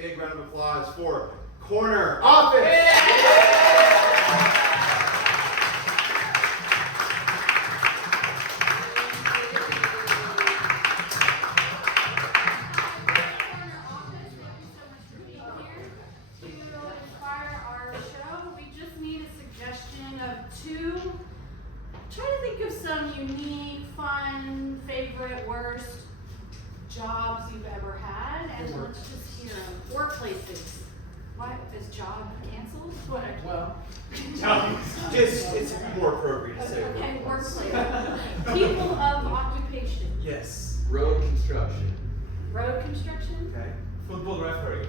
big round of applause for Corner Office. Try to think of some unique, fun, favorite, worst jobs you've ever had, and let's just hear them. Workplaces. Why is job canceled? What? Well, just it's more appropriate to say. Okay, workplace. People of occupation. Yes. Road construction. Road construction. Okay. Football referee.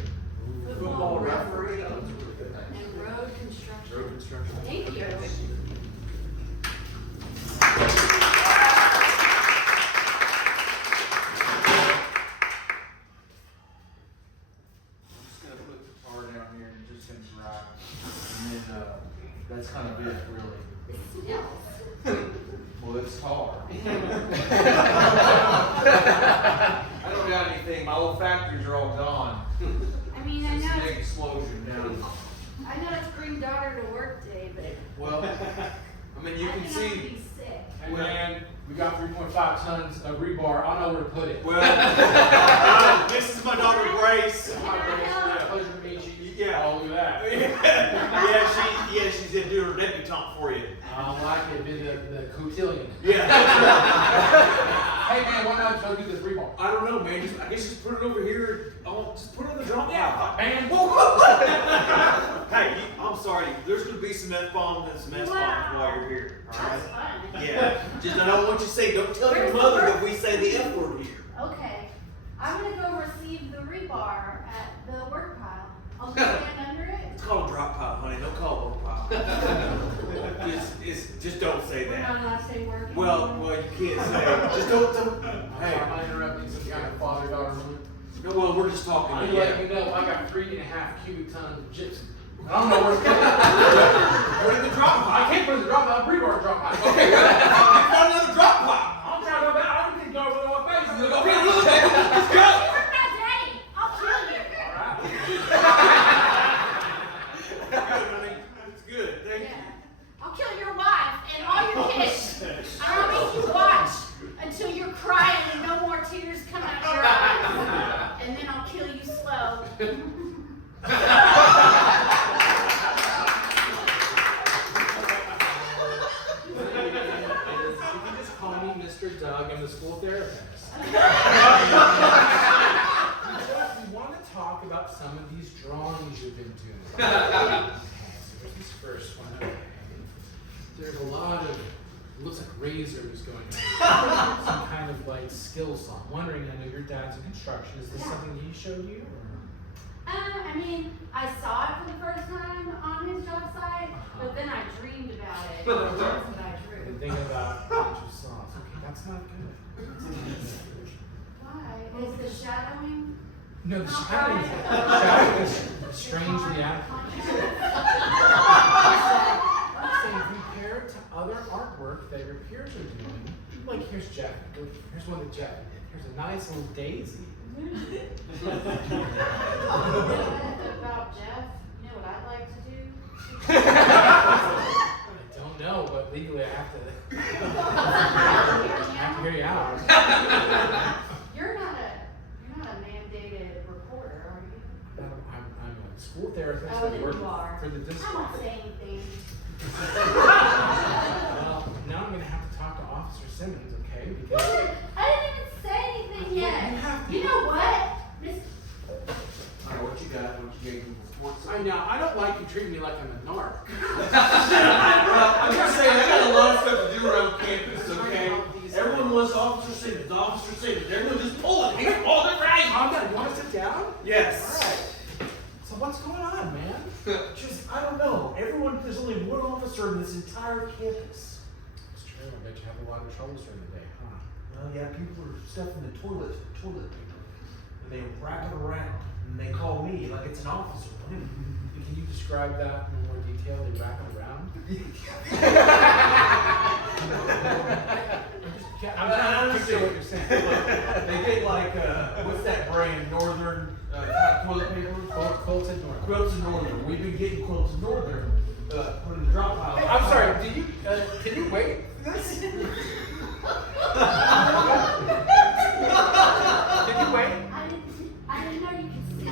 Football referee. That was a really good idea. And road construction. Road construction. Thank you. Okay, thank you. That's kind of it, really. It smells. Well, it's tar. I don't got anything. My old factories are all gone. I mean, I It's a know big it's, explosion down. I know it's bring daughter to work day, but Well, I mean, you I can think I'm gonna see. be sick. hey man, we got 3.5 tons of rebar. I know where to put it. Well, this is my daughter Grace. Hi, Grace. Yeah, pleasure to meet you. Yeah. Oh, look at that. she's in doing her debutante for you. I like it. Been the cotillion. Yeah. Hey man, why not go do this rebar? I don't know, man. I guess just put it over here. Just put it in the drop Yeah, man. Hey, I'm sorry. There's gonna be some F-bombs and some S-bombs while you're here. All That's right? fun. Yeah. Just I don't want you to say. Don't tell your mother that we say the F word here. Okay, I'm gonna go receive the rebar at the work pile. I'll stand under it. It's called a drop pile, honey. Don't call it a work pile. just don't say We're that. not allowed to say work. Well, you can't say. Just don't. Hey, am I interrupting some kind of father-daughter moment? No, well, we're just talking. I'm Yeah. letting you know I got 3.5 cubic tons of gypsum. I don't know where it's going. Put it in the drop pile. I can't put it in the drop pile. Rebar drop pile. Okay, find another drop pile. I'm trying to go back. I can go over my face. Okay, look, let's go. You're my daddy. I'll kill you. All right. Good, honey. That's good. Thank you. Yeah. I'll kill your wife and all your kids. I'll make you watch until you're crying and no more tears come out your eyes. And then I'll kill you slow. You can just call me Mr. Doug. I'm the school therapist. We want to talk about some of these drawings you've been doing. Okay, so there's this first one. Okay. There's a lot of, it looks like razors going on. Some kind of like skill saw. I'm wondering, I know your dad's in construction. Is this something he showed you? I mean, I saw it for the first time on his job site, but then I dreamed about it. And that's what I I've been drew. thinking about what you saw. Okay, that's not good. Why? Is the shadowing? No, the Not shadowing right. is strangely accurate. I'm saying compared to other artwork that your peers are doing, like here's Jeff. Here's one that Jeff did. Here's a nice little daisy. About Jeff, you know what I'd like to do? I don't know, but legally I have to hear you out. You're not a mandated reporter, are you? I'm a school therapist. Oh, I then work you are. for the I district. won't say anything. Well, now I'm going to have to talk to Officer Simmons, okay? Because Listen, I didn't even say anything yet. You have to. You know what? Miss, All right, what you got? What you gave me before? I know, I don't like you treating me like I'm a narc. I'm just saying, I got a lot of stuff to do around campus, okay? Everyone wants Officer Simmons, Officer Simmons. Everyone just pulling. He's pulling it right. Calm down, you want to sit down? Yes. Alright. So what's going on, man? I don't know. There's only one officer in this entire campus. It's true, I bet you have a lot of troubles during the day, huh? Well, yeah, people are stuffing the toilet paper, and they wrap it around, and they call me like it's an officer. Can you describe that in more detail? They wrap it around? I'm trying to picture what you're saying. They get like, what's that brand? Northern toilet paper? said Northern. Quilts and Northern. We've been getting Quilts and Northern put in the drop pile. Hey, I'm sorry, can you wait for this? Can you wait? I didn't know you could see me.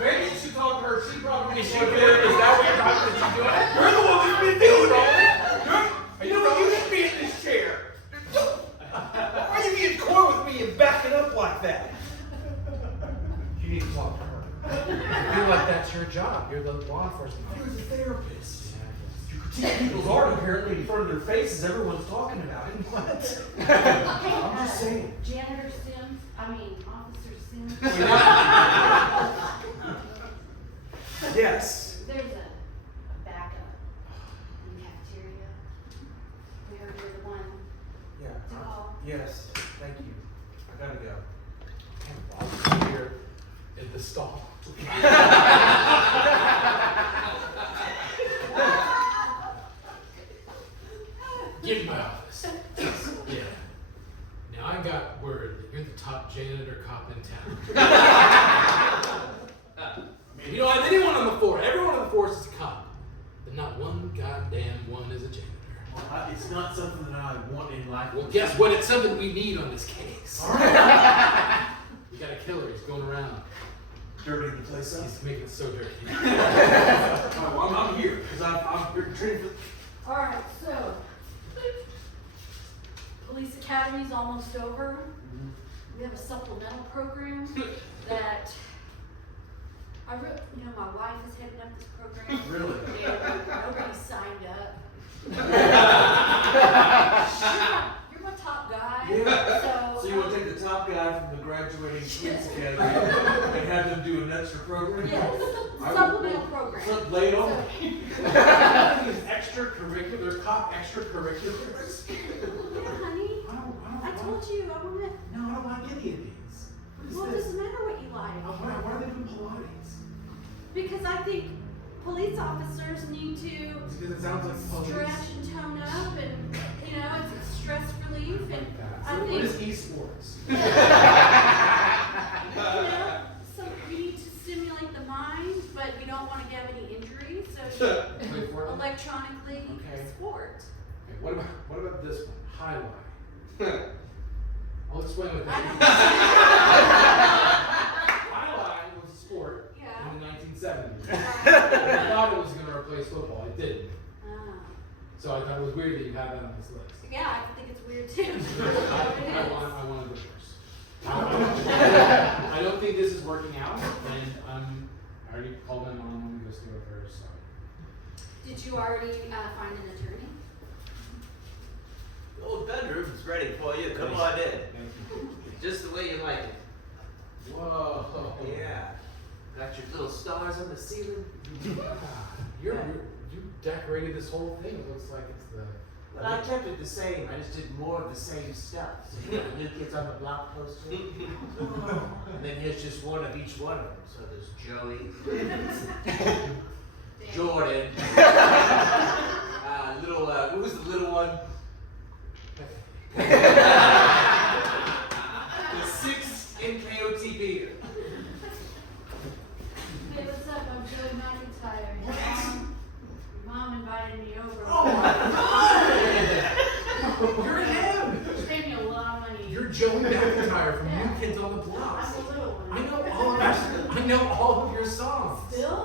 Maybe you should talk to her. She probably Is that what you're talking? Is she doing it? You're the one who's been doing it. Are You know what? You should be in this chair. Why are you being coy with me and backing up like that? You need to talk to her. I feel like that's your job. You're the law enforcement You're officer. the therapist. Yeah, You critique people's art apparently in front of their faces. Everyone's talking about it. What? I'm just saying. Janitor Sims, Officer Sims. Yes. There's a backup in the cafeteria. We heard you're the one Yeah. to call. Yes. Thank you. I gotta go. And Bob's here in the stall. Give me my office. Yeah. Now I got word that you're the top janitor cop in town. You don't have anyone on the force. Everyone on the force is a cop. But not one goddamn one is a janitor. Well, it's not something that I want in life. Well, guess what? It's something we need on this case. All right. You got a killer. He's going around. Dirty the place up. He's making it so dirty. I'm here because I'm training for. All right, so Police Academy's almost over. We have a supplemental program that my wife is heading up this program. Really? And nobody signed up. You're my top guy. Yeah. So you want to take the top guy from the graduating Police Academy and have them do an extra program? Yes, supplemental program. Lay it on So- me. These extracurricular, cop extracurriculars. Yeah, honey. I told you I want it. No, I don't like any of these. Well, it doesn't matter what you like. Why are they doing Pilates? Because I think police officers need to Because it sounds like stretch and tone up, and it's stress relief, and I What think is esports? so you need to stimulate the mind, but you don't want to get any injuries, so Wait for it. electronically Okay. sport. Okay, what about this one? Highlight. I'll explain what I that don't- is. Highlight was a sport Yeah. in the 1970s. I Right. thought it was going to replace football. It didn't. Ah. So I thought it was weird that you have that on this list. Yeah, I think it's weird too. I want to go first. I don't think this is working out, and I already called my mom. I'm going to go see her first. So. Did you already find an attorney? The old bedroom is ready for you. Come on in. Thank you. Just the way you like it. Whoa. Yeah. Got your little stars on the ceiling. You decorated this whole thing. It looks like it's the. But I kept it the same. I just did more of the same stuff. So you got New Kids on the Block poster. And then here's just one of each one of them. So there's Joey, Jordan, who was the little one? The sixth NKOTB. Hey, what's up? I'm Joey McIntyre. Your mom invited me over. Oh my God! You're him! She paid me a lot of money. You're Joey McIntyre from Yeah. New Kids on the Block. I'm a little one. I know all of your songs. Still?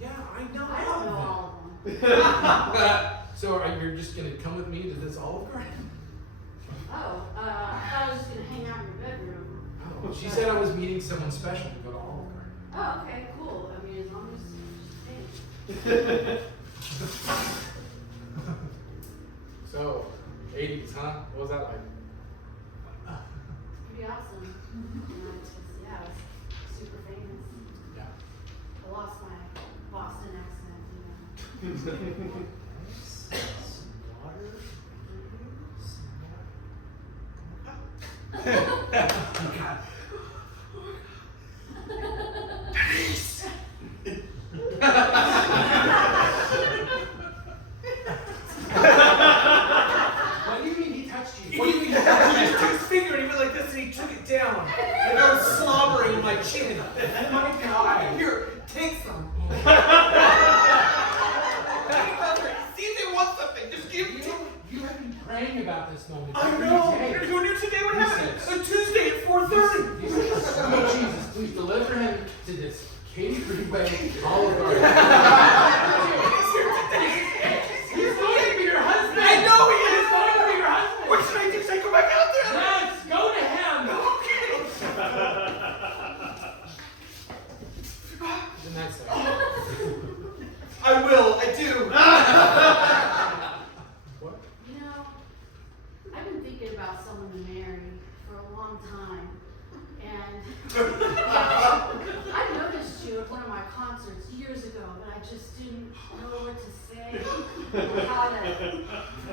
Yeah, I know. I don't know all of them. So you're just gonna come with me to this Olive Garden? Oh, I thought I was just gonna hang out in your bedroom. Oh, she said I was meeting someone special to go to Olive Garden. Oh, okay, cool. I mean, as long as you're just So, 80s, huh? What was that like? pretty awesome. Yeah, it was super famous. Yeah. I lost my Boston accent, What do you mean he touched you? praying about this moment. I every know. day. You're going to do today. What He happened? says- A Tuesday at 4:30. He says, "Oh, Jesus, please deliver him to this Katie Greenway Olive Garden." He's going to be your husband. I know he is. He's going to be your husband. What should I do? Should I go back out there? Yes, go to him. Isn't that so? I will. I do. What? You know, I've been thinking about someone to marry for a long time. And I noticed you at one of my concerts years ago, but I just didn't know what to say or how to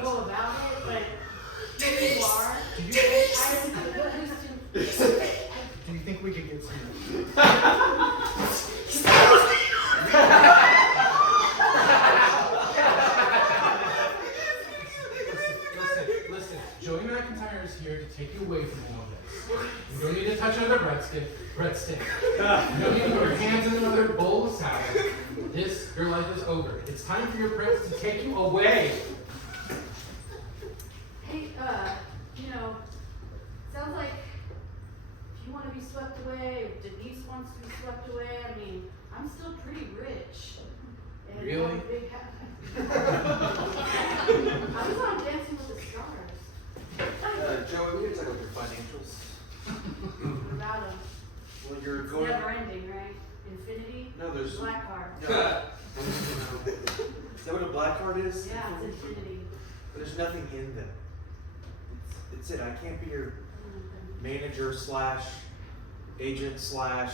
go about it. But here you are. Do you think we could get some? Listen. Joey McIntyre is here to take you away from all this. You don't need to touch another breadstick. You don't need to put your hands in another bowl of salad. Your life is over. It's time for your prince to take you away. Hey, you know, sounds like if you want to be swept away, or Denise wants to be swept away, I mean, I'm still pretty rich. And Really? have a big house. I was on Dancing with the Stars. Joey, we need to talk about your financials. What about them? Well, you're It's going. never ending, right? Infinity? No, there's. Black card. No. Is that what a black card is? Yeah, it's infinity. But there's nothing in them. It's it. I can't be your manager / agent / Dad.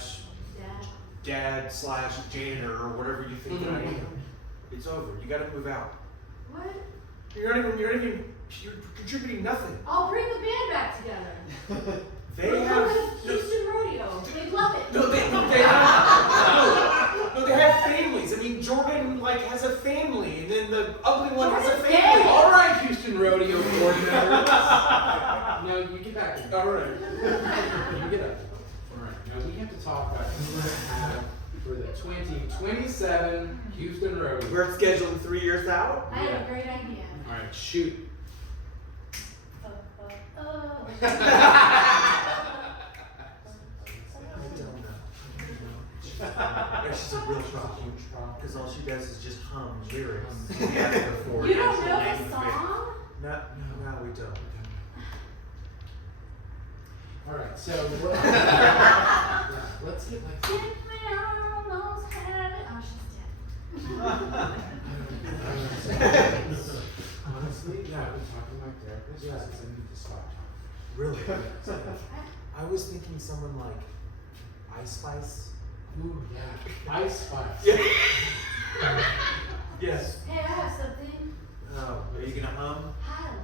dad / janitor or whatever you think that I am. It's over. You gotta move out. What? You're contributing nothing. I'll bring the band back together. They We'll have. go to Houston Rodeo. They love it. No, they have families. I mean, Jordan has a family, and then the ugly one has a Jordan's family. gay. All right, Houston Rodeo coordinator. No, you get back in. All right. You get up. All right. Now we have to talk about who we're going to have for the 2027 Houston Rodeo. We're scheduled 3 years out. I have a great idea. All right, shoot. She's a real problem. Because all she does is just hum lyrics. You don't know the song? No, we don't. All right, so let's get like. If we almost had it. Oh, she's dead. Honestly, yeah, I've been talking to my therapist. She says I need to stop talking. Really? I was thinking someone like Ice Spice. Ooh, yeah. Ice Spice. Yes. Hey, I have something. Oh, are you gonna hum? Highlight.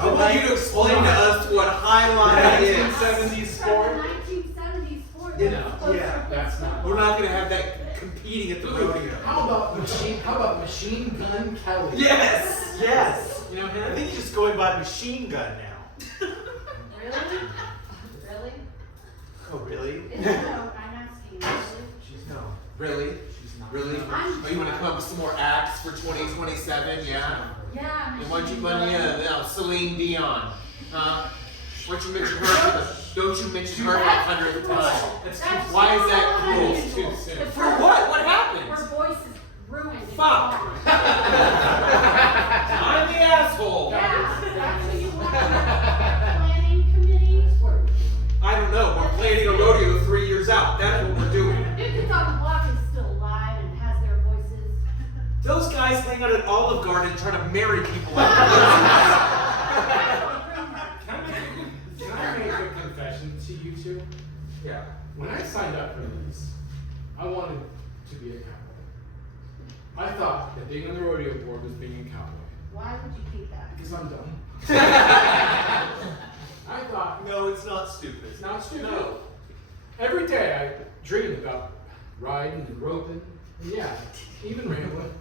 I want you to explain to us what highlight is. 1970s sport. 1970s sport. Yeah, that's not. We're not gonna have that competing at the rodeo. How about Machine Gun Kelly? Yes, yes. You know I him? think he's just going by machine gun now. Really? Really? Oh, really? No, I'm asking. Really? She's no. Really? She's not. Really? I'm- Oh, you want to come up with some more acts for 2027? Yeah. Yeah. And why don't you machine run gun. Celine Dion? Huh? Why don't you mention her? Don't you mention her like 100th time? That's Why is that so cruel? unusual. Too soon. The For first- what? What happened? Her voice is ruined. It's Fuck. gone. I'm the asshole. Yeah, that's who you want. Planning committee. What are we doing? I don't know. We're planning a rodeo 3 years out. That's what we're doing. New Kids on the Block is still alive and has their voices. Those guys hang out at Olive Garden trying to marry people. Can I make a confession to you two? Yeah. When I signed up for these, I wanted to be a cowboy. I thought that being on the rodeo board was being a cowboy. Why would you think that? Because I'm dumb. I thought, No, it's not stupid. it's not stupid. No. Every day I dream about riding and roping, and yeah, even rambling.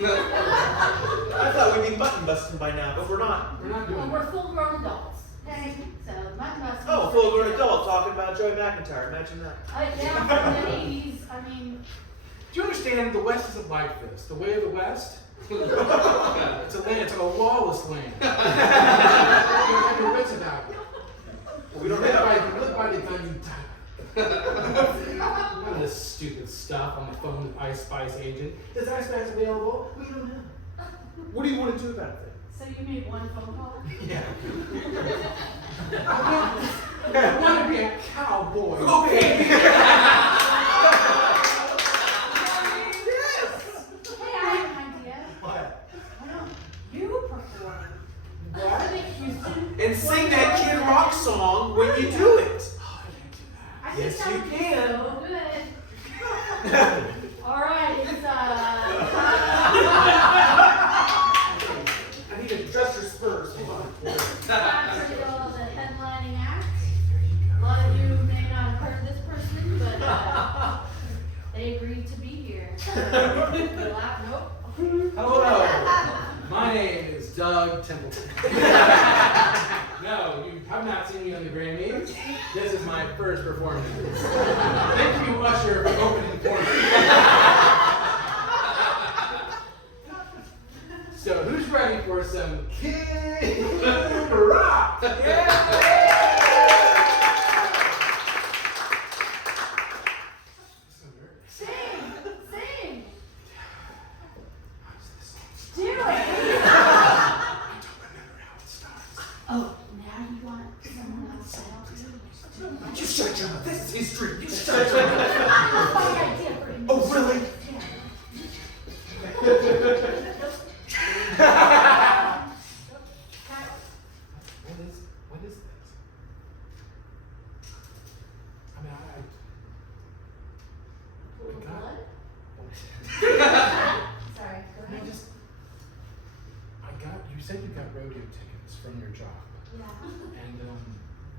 I thought we'd be button busting by now, but we're not. We're not doing Well, that. we're full-grown adults. Okay, so must. Oh, full-grown adult talking about Joey McIntyre. Imagine that. Yeah, from the 80s. I mean, Do you understand? The West isn't like this. The way of the West It's a land, it's like a lawless land. You don't have your wits about it. We don't live have. by the gun, you die. None of this stupid stuff on the phone with Ice Spice agent. Is Ice Spice available? We don't know. What do you want to do about it? So you made one phone call? Yeah. I want to be a cowboy. Okay. Hey, I have an idea. What? Why don't you perform? What? I think Houston. And sing that Kid Rock song when you do it. I think Yes, that you would be can. so good. All right, it's I need a dresser's spurs. Hold on. time for the headlining act. A lot of you may not have heard this person, but they agreed to be here. Nope. Hello. My name is Doug Templeton. No, you have not seen me on the Grammys. This is my first performance. Thank you, Usher, for opening for me. So, who's ready for some Kid Rock? Sing! Do it! Oh, now you want someone else to help you? You shut your mouth. This is history. You shut your mouth. I have my idea for you. Oh, really? What is this? I mean, Little God. blood? Sorry, go ahead. you said you got rodeo tickets from your job. Yeah. And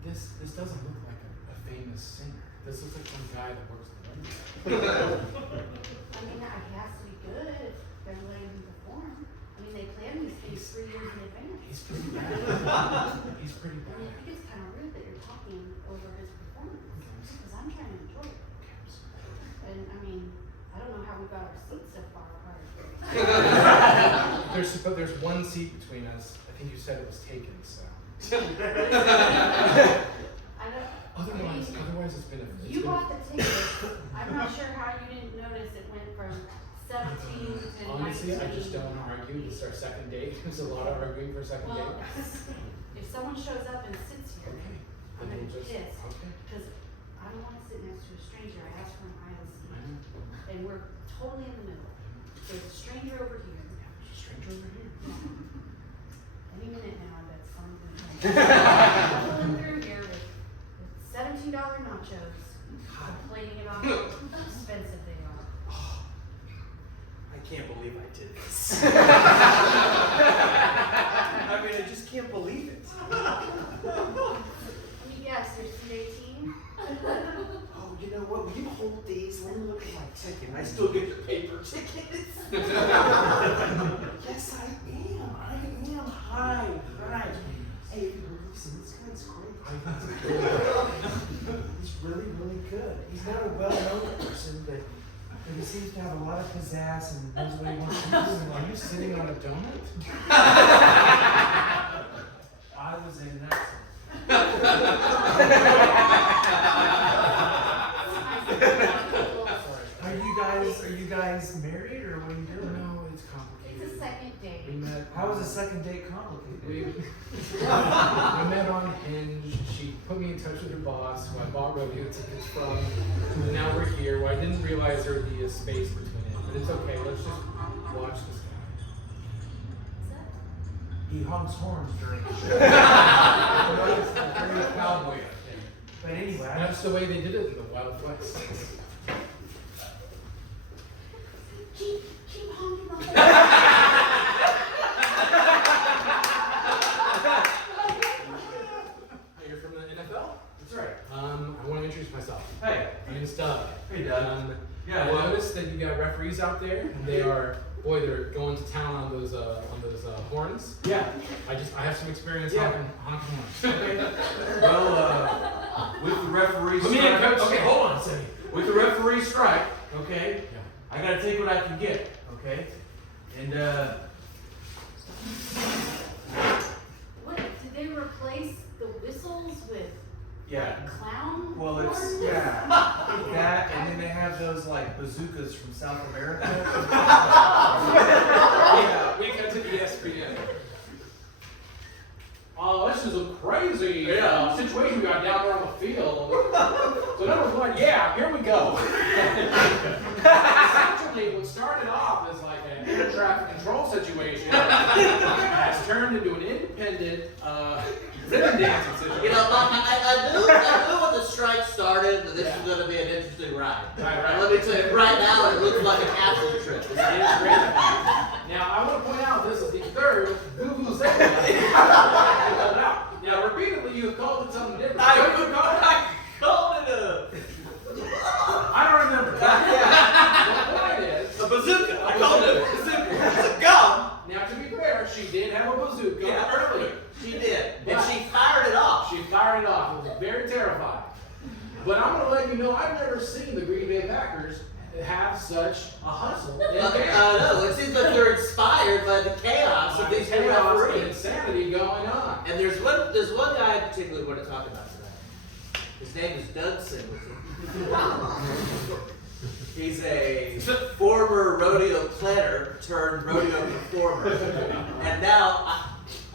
this doesn't look like a famous singer. This looks like some guy that works at the rodeo. I mean, it has to be good if they're letting him perform. I mean, they plan these things 3 years in advance. He's pretty bad. He's pretty I mean, I bad. think it's kind of rude that you're talking over his performance, because I'm trying to enjoy it. And I mean, I don't know how we got our seats so far apart. But there's one seat between us. I think you said it was taken, so. I don't. Otherwise it's been a. You bought the ticket. I'm not sure how you didn't notice it went from 17 to 19. Honestly, I just don't want to argue. This is our second date. There's a lot of arguing for a second Well, date. if someone shows up and sits here, Okay. I'm Then gonna we'll be just. pissed. Okay. Because I don't want to sit next to a stranger. I asked for an aisle seat. I know. And we're totally in the middle. There's a stranger over here. There's a stranger over here. Any minute now, I bet someone's gonna come pulling through here with $17 nachos, complaining about how expensive they are. I can't believe I did this. I mean, I just can't believe it. Let me guess, you're C18? Oh, you know what? Will you hold these? Let me look at my ticket. I still get the paper tickets. Yes, I am. Hi. Hey, have you heard of this? This guy's great. He's really, really good. He's not a well-known person, but he seems to have a lot of pizzazz and knows what he wants to do. Are you sitting on a donut? I was in that. Are you guys married or what are you doing? No, it's complicated. It's a second date. We met. How was a second date complicated? We met on Hinge. She put me in touch with her boss, who I bought rodeo tickets from. And now we're here. Well, I didn't realize there would be a space between it, but it's okay. Let's just watch this guy. He honks horns during the show. It's very cowboy, I think. But anyway, That's the way they did it in the Wild West. Keep honking the horn. You're from the NFL? that's right. I want to introduce myself. Hey. My name is Doug. Hey, Doug. I noticed that you got referees out there, and they're going to town on those horns. Yeah. I have some experience Yeah. honking horns. Okay. Well, with the referee strike. Okay, hold on a second. With the referee strike, okay, Yeah. I gotta take what I can get, okay? And What, did they replace the whistles with yeah. clown? Well, it's horns? yeah, that, and then they have those like bazookas from South America. Yeah, we got to ESPN. This is a crazy situation we got down there on the field. So number one, yeah, here we go. Essentially, what started off as like an air traffic control situation has turned into an independent rhythm dancing situation. You know, I knew when the strike started that this was going to be an interesting ride. Right. And let me tell you, right now it looks like an acid trip. It is great. Now, I want to point out this is the third Vuvuzela. Now, repeatedly, you have called it something different. I called it I don't remember. The point is, a bazooka. I called it a bazooka. It's a gun. now to be fair, she did have a bazooka earlier. She did. And But- she fired it off. She fired it off. It was very terrifying. But I'm going to let you know, I've never seen the Green Bay Packers have such a hustle. in I there. know. It seems like they're inspired by the chaos of these two chaos and referees. insanity going on. And there's one guy I particularly want to talk about tonight. His name is Doug Singleton. He's a former rodeo planner turned rodeo performer. And now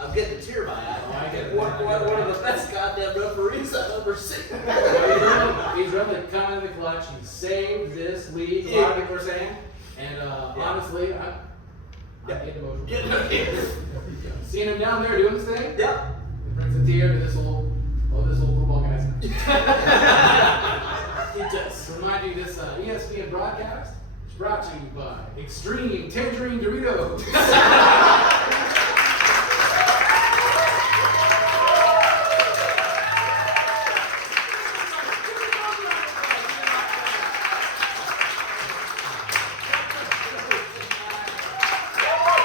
I'm getting a tear in my eye. One of the best goddamn referees I've ever seen. He's really coming in the clutch. He saved this league, a lot of people are saying. And honestly, I'm getting emotional. Seeing him down there doing his thing, Yep. it brings a tear to this old football guy's eye. He does. Remind you, this ESPN broadcast is brought to you by Extreme Tangerine Doritos.